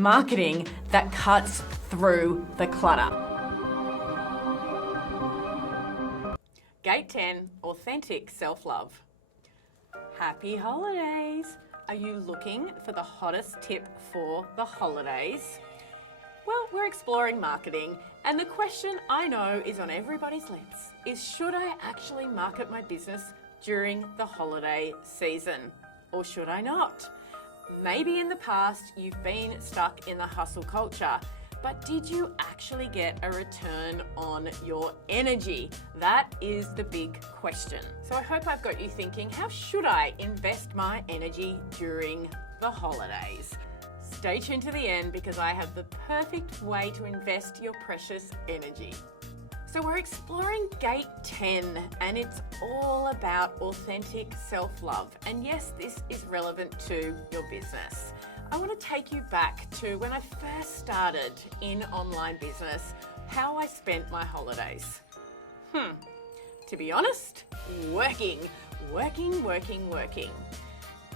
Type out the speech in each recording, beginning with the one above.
Marketing that cuts through the clutter. Gate 10, authentic self-love. Happy holidays! Are you looking for the hottest tip for the holidays? Well, we're exploring marketing, and the question I know is on everybody's lips is, should I actually market my business during the holiday season, or should I not? Maybe in the past you've been stuck in the hustle culture, but did you actually get a return on your energy? That is the big question. So I hope I've got you thinking, how should I invest my energy during the holidays? Stay tuned to the end because I have the perfect way to invest your precious energy. So we're exploring Gate 10 and it's all about authentic self-love. And yes, this is relevant to your business. I want to take you back to when I first started in online business, how I spent my holidays. To be honest, working.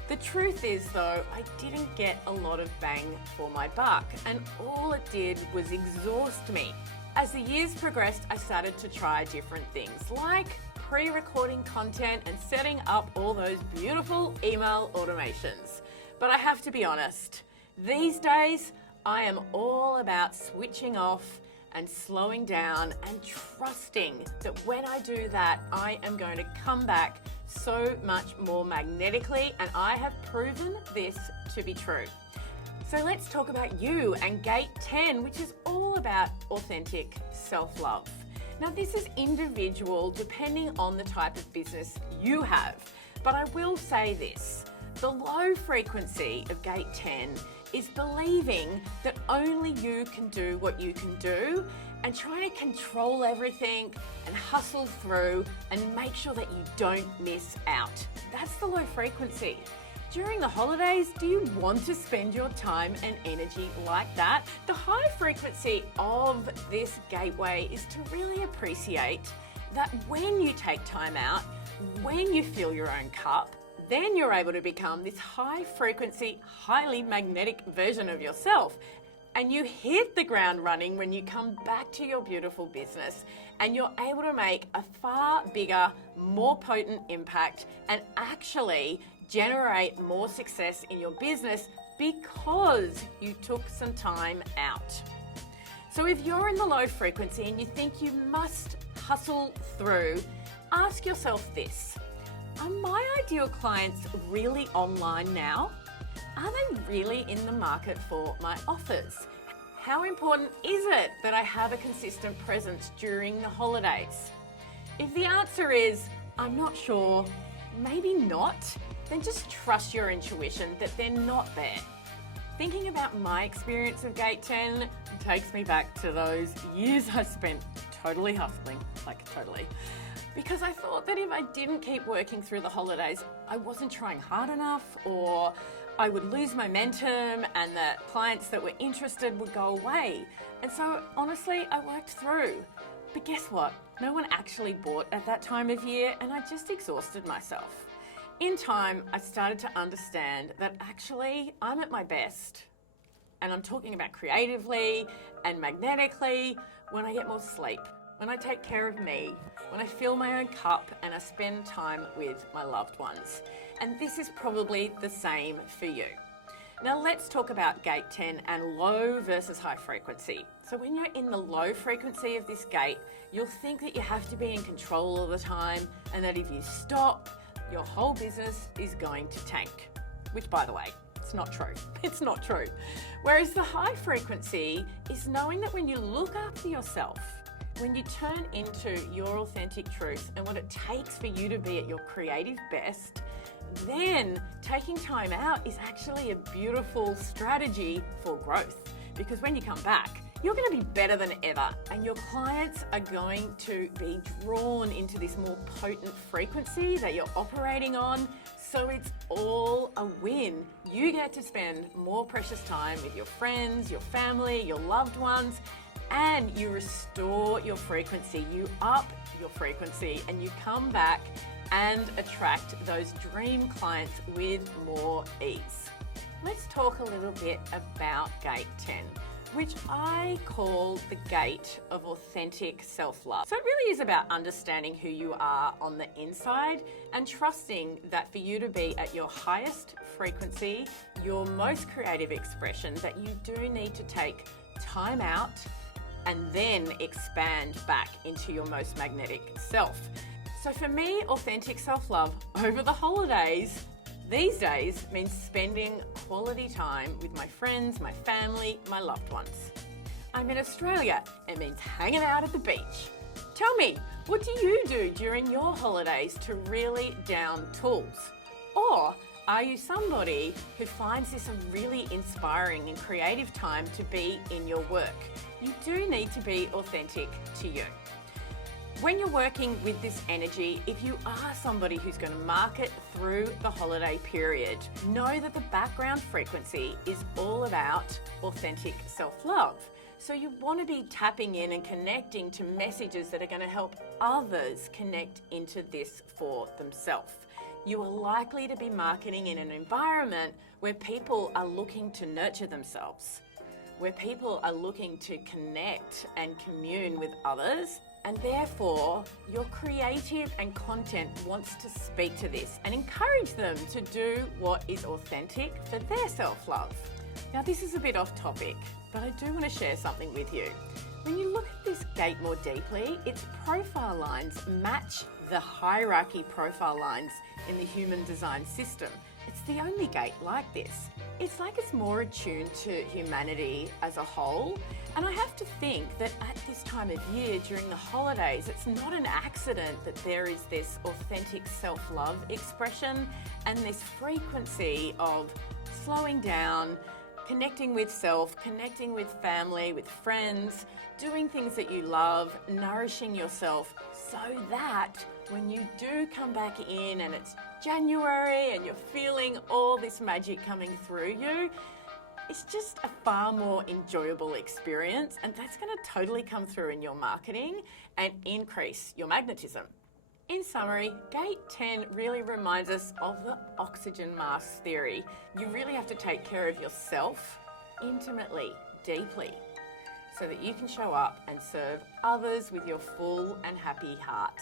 The truth is though, I didn't get a lot of bang for my buck and all it did was exhaust me. As the years progressed, I started to try different things like pre-recording content and setting up all those beautiful email automations. But I have to be honest, these days I am all about switching off and slowing down and trusting that when I do that, I am going to come back so much more magnetically, and I have proven this to be true. So let's talk about you and Gate 10, which is all about authentic self-love. Now this is individual depending on the type of business you have, but I will say this, the low frequency of Gate 10 is believing that only you can do what you can do and trying to control everything and hustle through and make sure that you don't miss out. That's the low frequency. During the holidays, do you want to spend your time and energy like that? The high frequency of this gateway is to really appreciate that when you take time out, when you fill your own cup, then you're able to become this high frequency, highly magnetic version of yourself. And you hit the ground running when you come back to your beautiful business and you're able to make a far bigger, more potent impact and actually generate more success in your business because you took some time out. So if you're in the low frequency and you think you must hustle through, ask yourself this. Are my ideal clients really online now? Are they really in the market for my offers? How important is it that I have a consistent presence during the holidays? If the answer is, I'm not sure, maybe not, then just trust your intuition that they're not there. Thinking about my experience of Gate 10 takes me back to those years I spent totally hustling, totally. Because I thought that if I didn't keep working through the holidays, I wasn't trying hard enough, or I would lose momentum and the clients that were interested would go away. And so honestly, I worked through. But guess what? No one actually bought at that time of year and I just exhausted myself. In time, I started to understand that actually I'm at my best, and I'm talking about creatively and magnetically, when I get more sleep, when I take care of me, when I fill my own cup and I spend time with my loved ones. And this is probably the same for you. Now let's talk about Gate 10 and low versus high frequency. So when you're in the low frequency of this gate, you'll think that you have to be in control all the time and that if you stop, your whole business is going to tank. Which, by the way, it's not true. It's not true. Whereas the high frequency is knowing that when you look after yourself, when you turn into your authentic truth and what it takes for you to be at your creative best, then taking time out is actually a beautiful strategy for growth. Because when you come back, you're going to be better than ever and your clients are going to be drawn into this more potent frequency that you're operating on. So it's all a win. You get to spend more precious time with your friends, your family, your loved ones, and you restore your frequency. You up your frequency and you come back and attract those dream clients with more ease. let's talk a little bit about gate 10, which I call the gate of authentic self-love. So it really is about understanding who you are on the inside and trusting that for you to be at your highest frequency, your most creative expression, that you do need to take time out and then expand back into your most magnetic self. So for me, authentic self-love over the holidays these days means spending quality time with my friends, my family, my loved ones. I'm in Australia. It means hanging out at the beach. Tell me, what do you do during your holidays to really down tools? Or are you somebody who finds this a really inspiring and creative time to be in your work? You do need to be authentic to you. When you're working with this energy, if you are somebody who's going to market through the holiday period, know that the background frequency is all about authentic self-love. So you want to be tapping in and connecting to messages that are going to help others connect into this for themselves. You are likely to be marketing in an environment where people are looking to nurture themselves, where people are looking to connect and commune with others. And therefore, your creative and content wants to speak to this and encourage them to do what is authentic for their self-love. Now, this is a bit off topic, but I do want to share something with you. When you look at this gate more deeply, its profile lines match the hierarchy profile lines in the human design system. It's the only gate like this. It's like it's more attuned to humanity as a whole. And I have to think that at this time of year, during the holidays, it's not an accident that there is this authentic self-love expression and this frequency of slowing down, connecting with self, connecting with family, with friends, doing things that you love, nourishing yourself, so that when you do come back in and it's January and you're feeling all this magic coming through you, it's just a far more enjoyable experience, and that's going to totally come through in your marketing and increase your magnetism. In summary, gate 10 really reminds us of the oxygen mask theory. You really have to take care of yourself intimately, deeply, so that you can show up and serve others with your full and happy heart.